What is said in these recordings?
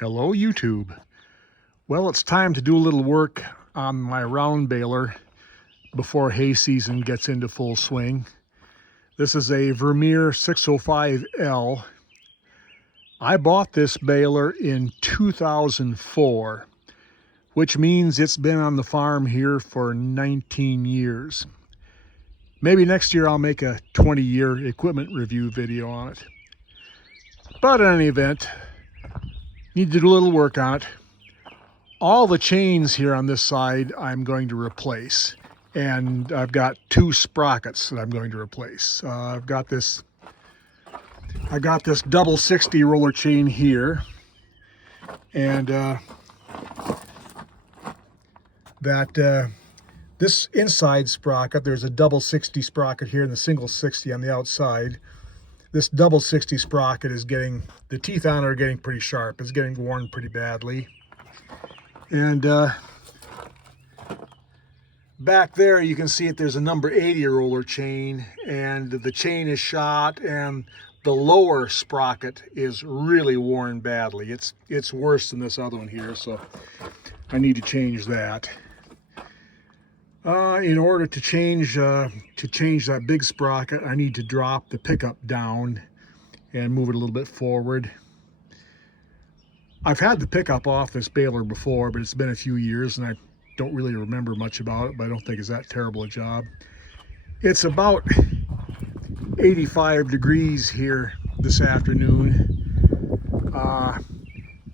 Hello YouTube. Well, it's time to do a little work on my round baler before hay season gets into full swing. This is a Vermeer 605L. I bought this baler in 2004, which means it's been on the farm here for 19 years. Maybe next year I'll make a 20-year equipment review video on it. But in any event, need to do a little work on it. All the chains here on this side I'm going to replace, and I've got two sprockets that I'm going to replace. I've got this double 60 roller chain here, and this inside sprocket, there's a double 60 sprocket here and the single 60 on the outside. This double 60 sprocket is getting, the teeth on it are getting pretty sharp. It's getting worn pretty badly. And back there you can see it, there's a number 80 roller chain, and the chain is shot and the lower sprocket is really worn badly. It's worse than this other one here, so I need to change that. In order to change that big sprocket, I need to drop the pickup down and move it a little bit forward. I've had the pickup off this baler before, but it's been a few years and I don't really remember much about it, but I don't think it's that terrible a job. It's about 85 degrees here this afternoon.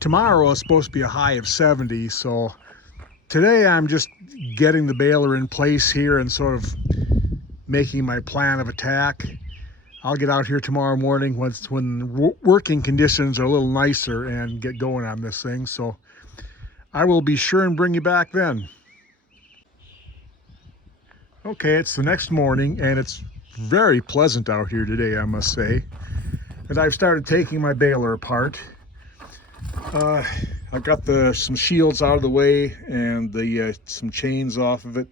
Tomorrow is supposed to be a high of 70, so today I'm just getting the baler in place here and sort of making my plan of attack. I'll get out here tomorrow morning when working conditions are a little nicer and get going on this thing. So I will be sure and bring you back then. Okay, it's the next morning and it's very pleasant out here today, I must say. And I've started taking my baler apart. I've got some shields out of the way and some chains off of it.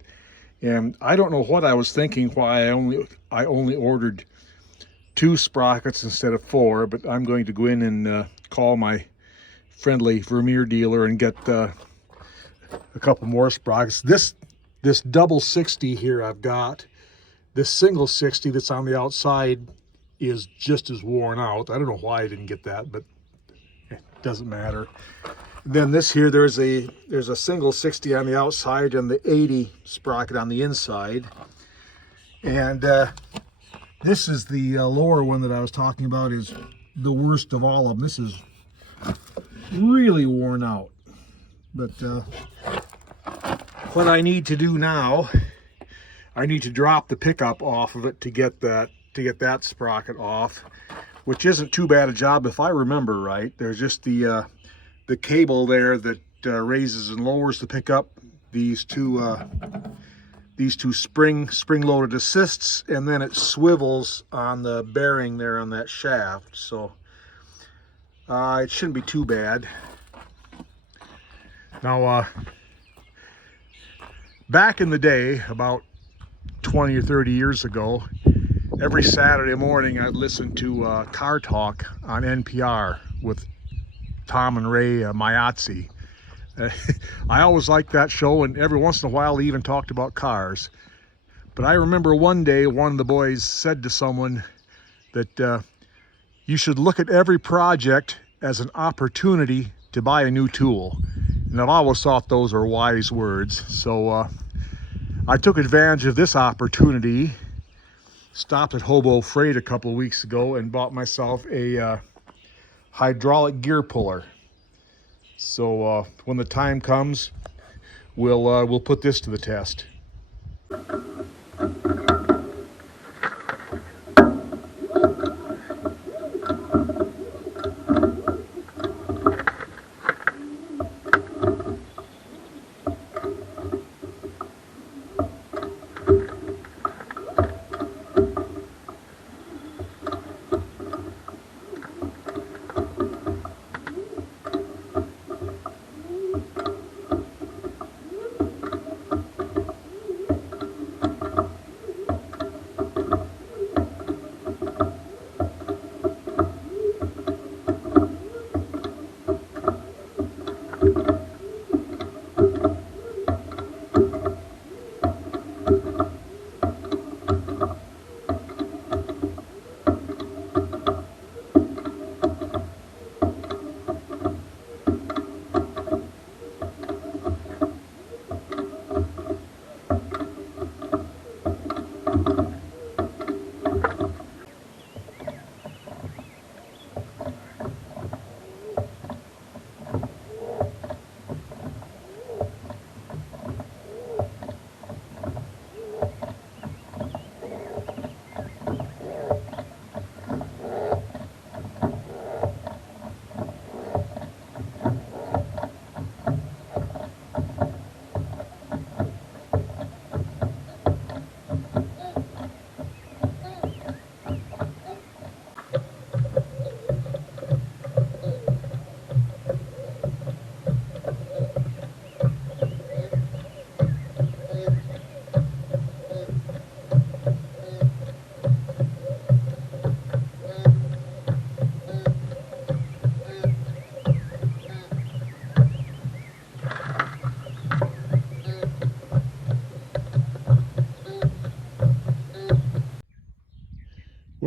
And I don't know what I was thinking, why I only ordered 2 sprockets instead of 4, but I'm going to go in and call my friendly Vermeer dealer and get a couple more sprockets. This double 60 here I've got. This single 60 that's on the outside is just as worn out. I don't know why I didn't get that, but it doesn't matter. Then this here, there's a single 60 on the outside and the 80 sprocket on the inside. And this is the lower one that I was talking about, is the worst of all of them. This is really worn out. But what I need to do now, I need to drop the pickup off of it to get that sprocket off, which isn't too bad a job if I remember right. There's just the cable there that raises and lowers the pickup. These two spring-loaded assists, and then it swivels on the bearing there on that shaft. So it shouldn't be too bad. Now, back in the day, about 20 or 30 years ago, every Saturday morning I'd listen to Car Talk on NPR with Tom and Ray Mayatsi. I always liked that show, and every once in a while they even talked about cars. But I remember one day one of the boys said to someone that you should look at every project as an opportunity to buy a new tool. And I've always thought those are wise words. So I took advantage of this opportunity, stopped at Hobo Freight a couple of weeks ago and bought myself a hydraulic gear puller. So when the time comes, we'll put this to the test.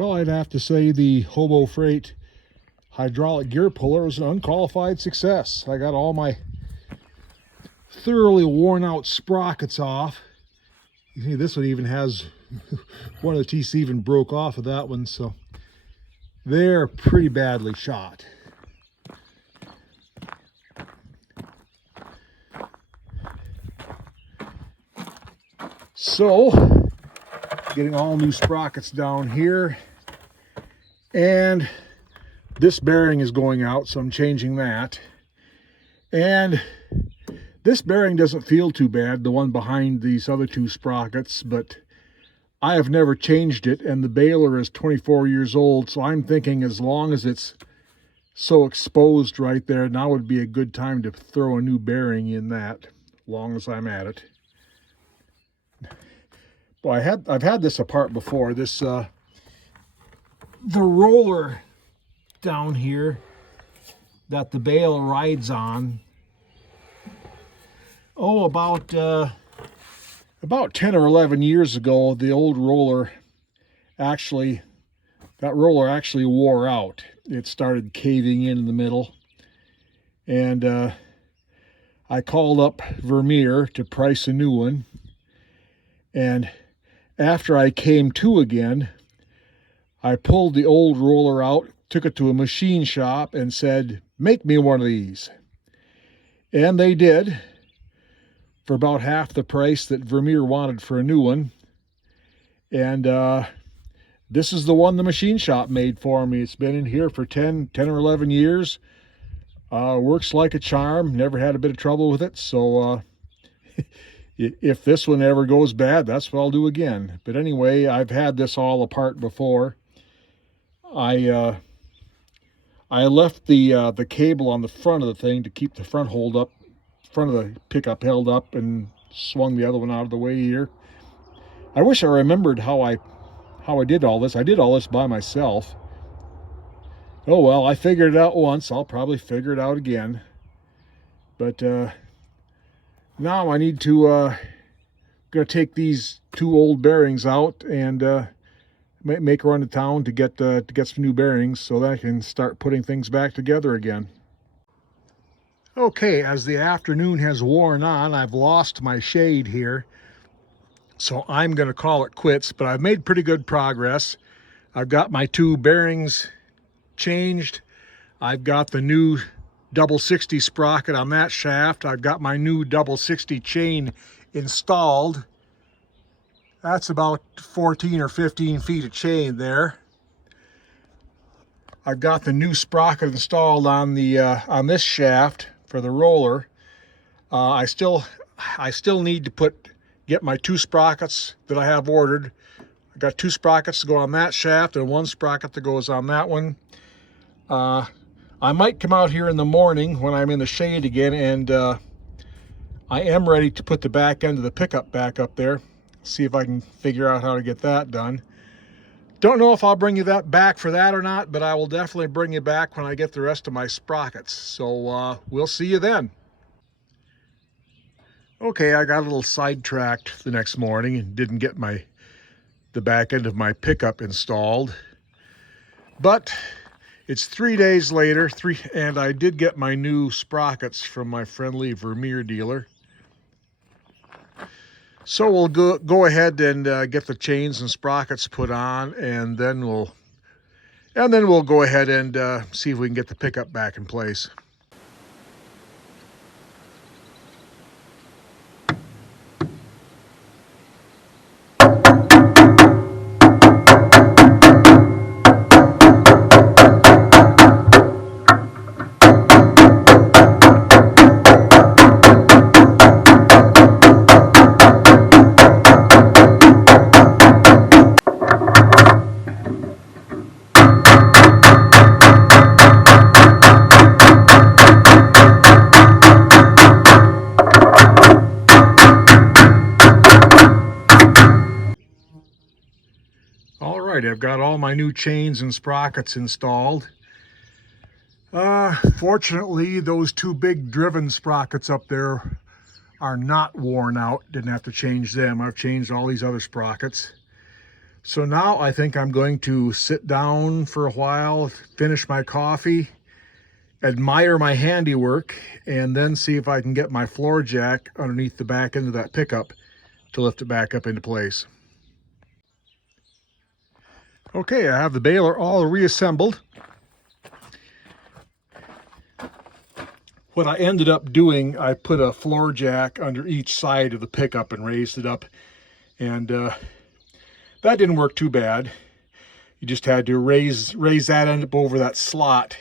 Well, I'd have to say the Hobo Freight hydraulic gear puller was an unqualified success. I got all my thoroughly worn out sprockets off. You see, this one even has one of the teeth even broke off of that one, so they're pretty badly shot. So, getting all new sprockets down here, and this bearing is going out, so I'm changing that. And this bearing doesn't feel too bad, the one behind these other two sprockets, but I have never changed it, and the baler is 24 years old, so I'm thinking as long as it's so exposed right there, now would be a good time to throw a new bearing in that, as long as I'm at it. Well, I've had this apart before. This the roller down here that the bale rides on. Oh, about 10 or 11 years ago, the old roller actually wore out. It started caving in the middle, and I called up Vermeer to price a new one. And after I came to again, I pulled the old roller out, took it to a machine shop, and said, "Make me one of these." And they did, for about half the price that Vermeer wanted for a new one. And this is the one the machine shop made for me. It's been in here for 10 or 11 years. Works like a charm. Never had a bit of trouble with it. So if this one ever goes bad, that's what I'll do again. But anyway, I've had this all apart before. I left the cable on the front of the thing to keep the front of the pickup held up, and swung the other one out of the way here. I wish I remembered how I did all this. I did all this by myself. Oh well, I figured it out once. I'll probably figure it out again. But now I need to gonna take these two old bearings out and make a run to town to get some new bearings so that I can start putting things back together again. Okay, as the afternoon has worn on, I've lost my shade here, so I'm going to call it quits, but I've made pretty good progress. I've got my two bearings changed. I've got the new double 60 sprocket on that shaft. I've got my new double 60 chain installed. That's about 14 or 15 feet of chain there. I've got the new sprocket installed on on this shaft for the roller. I still need to get my two sprockets that I have ordered. I got two sprockets to go on that shaft and one sprocket that goes on that one. I might come out here in the morning when I'm in the shade again, and I am ready to put the back end of the pickup back up there. See if I can figure out how to get that done. Don't know if I'll bring you that back for that or not, but I will definitely bring you back when I get the rest of my sprockets. So we'll see you then. Okay, I got a little sidetracked the next morning and didn't get the back end of my pickup installed. But it's 3 days later, and I did get my new sprockets from my friendly Vermeer dealer. So we'll go ahead and get the chains and sprockets put on, and then we'll go ahead and see if we can get the pickup back in place. I've got all my new chains and sprockets installed. Fortunately, those two big driven sprockets up there are not worn out. Didn't have to change them. I've changed all these other sprockets. So now I think I'm going to sit down for a while, finish my coffee, admire my handiwork, and then see if I can get my floor jack underneath the back end of that pickup to lift it back up into place. Okay, I have the baler all reassembled. What I ended up doing, I put a floor jack under each side of the pickup and raised it up, and that didn't work too bad. You just had to raise that end up over that slot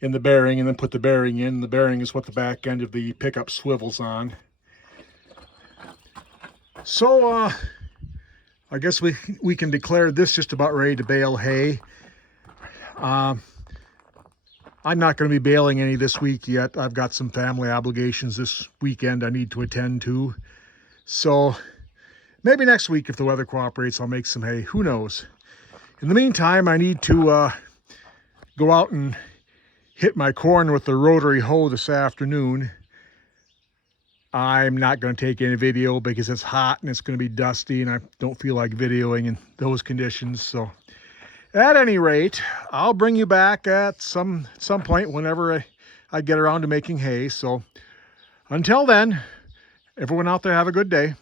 in the bearing and then put the bearing in. The bearing is what the back end of the pickup swivels on. So I guess we can declare this just about ready to bale hay. I'm not going to be baling any this week yet. I've got some family obligations this weekend I need to attend to. So maybe next week, if the weather cooperates, I'll make some hay. Who knows? In the meantime, I need to go out and hit my corn with the rotary hoe this afternoon. I'm not going to take any video because it's hot and it's going to be dusty, and I don't feel like videoing in those conditions. So at any rate, I'll bring you back at some point whenever I get around to making hay. So until then, everyone out there have a good day.